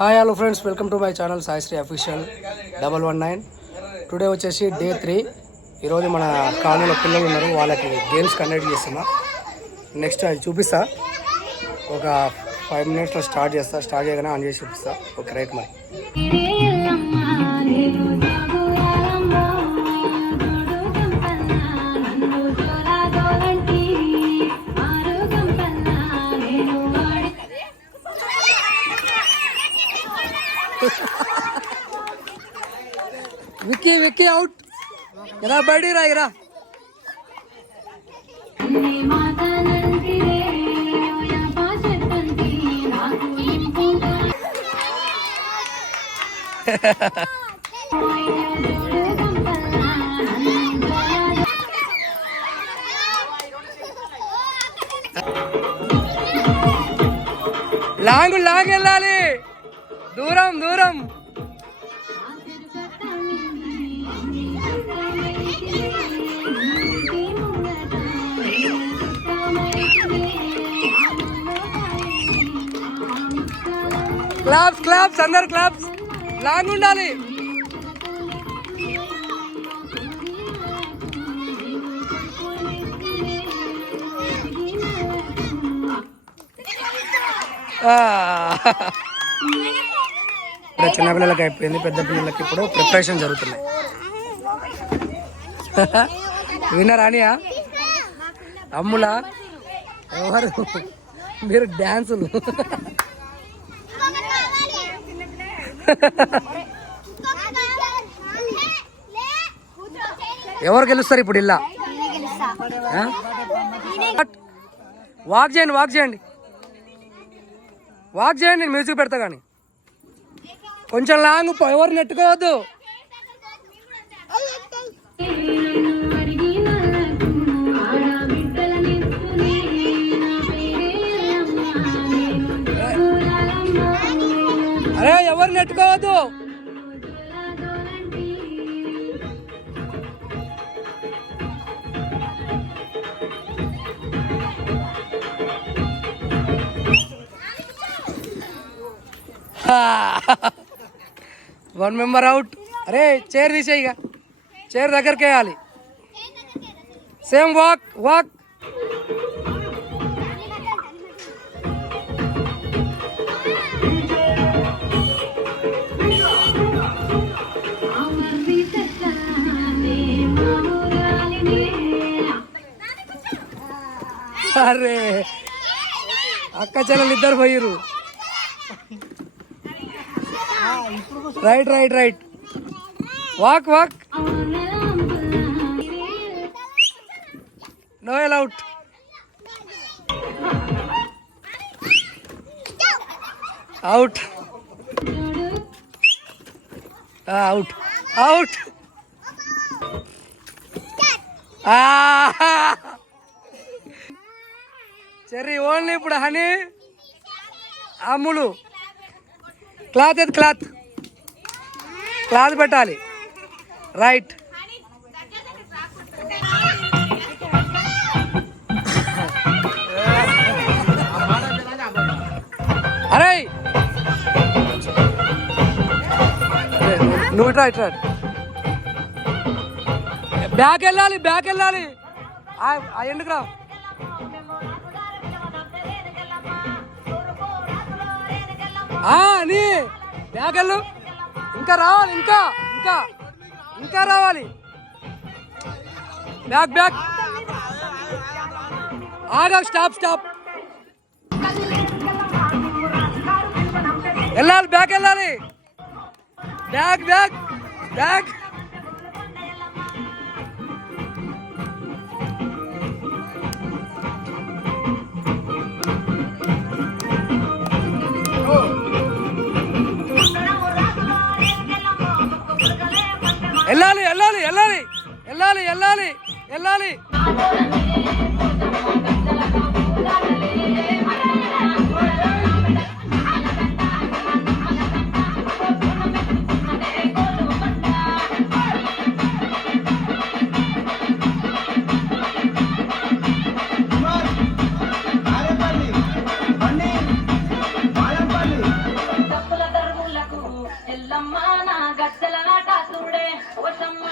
Hi hello friends, welcome to my channel Saisri official 119. Today వచ్చేసి day 3. ఈరోజు మన కాలనీలో పిల్లలు ఉన్నారు, వాళ్ళకి గేమ్స్ కండక్ట్ చేస్తున్నా. నెక్స్ట్ అది చూపిస్తా, ఒక 5 minutesలో స్టార్ట్ చేయగానే ఆన్ చేసి చూపిస్తా. ఓకే రైట్ మరి. విక్కీ విక్కీ అవుట్. ఎలా బయట రాయిరా. లాంగ్ లాంగ్ వెళ్ళాలి, దూరం దూరం. క్లాప్స్ క్లాప్స్, అందరు క్లాప్స్. లాంగ్ ఉండాలి. ఇప్పుడు చిన్నపిల్లలకి అయిపోయింది, పెద్ద పిల్లలకి ఇప్పుడు ప్రిపరేషన్ జరుగుతున్నాయి. విన్నర్ అనియా అమ్ములా ఎవరు మీరు డ్యాన్సులు. ఎవరు గెలుస్తారు ఇప్పుడు? ఇలా వాక్ చేయండి, వాక్ చేయండి, వాక్ చేయండి. నేను మ్యూజిక్ పెడతా కానీ కొంచెం లాంగ్, ఎవరు నెట్టుకోవద్దు. అరే ఎవరు నెట్టుకోవద్దు. One member out. అరే చైర్ తీసేయి, ఇక చైర్ దగ్గరికి వేయాలి. Same walk walk. అరే అక్క చెల్లెలు ఇద్దరు పోయిరు. Right right right, walk walk. No L out. Out out out. Cherry only ఇప్పుడు హనీ అమ్ములు. క్లాత్ ఎది, క్లాత్ క్లాత్ పెట్టాలి. రైట్. అరే నువ్వు ఇట్రా ఇట్రా. బ్యాక్ వెళ్ళాలి, బ్యాక్ వెళ్ళాలి. ఎందుకు రా. నీ బ్యాక్ వెళ్ళు. ఇంకా రావాలి, ఇంకా ఇంకా ఇంకా రావాలి. Back back. ఆగా, స్టాప్ స్టాప్. వెళ్ళాలి, బ్యాక్ వెళ్ళాలి. Back back back. వెళ్ళాలి వెళ్ళాలి వెళ్ళాలి వెళ్ళాలి వెళ్ళాలి వెళ్ళాలి. గద్దల నాట చూడే ఓసమ్మ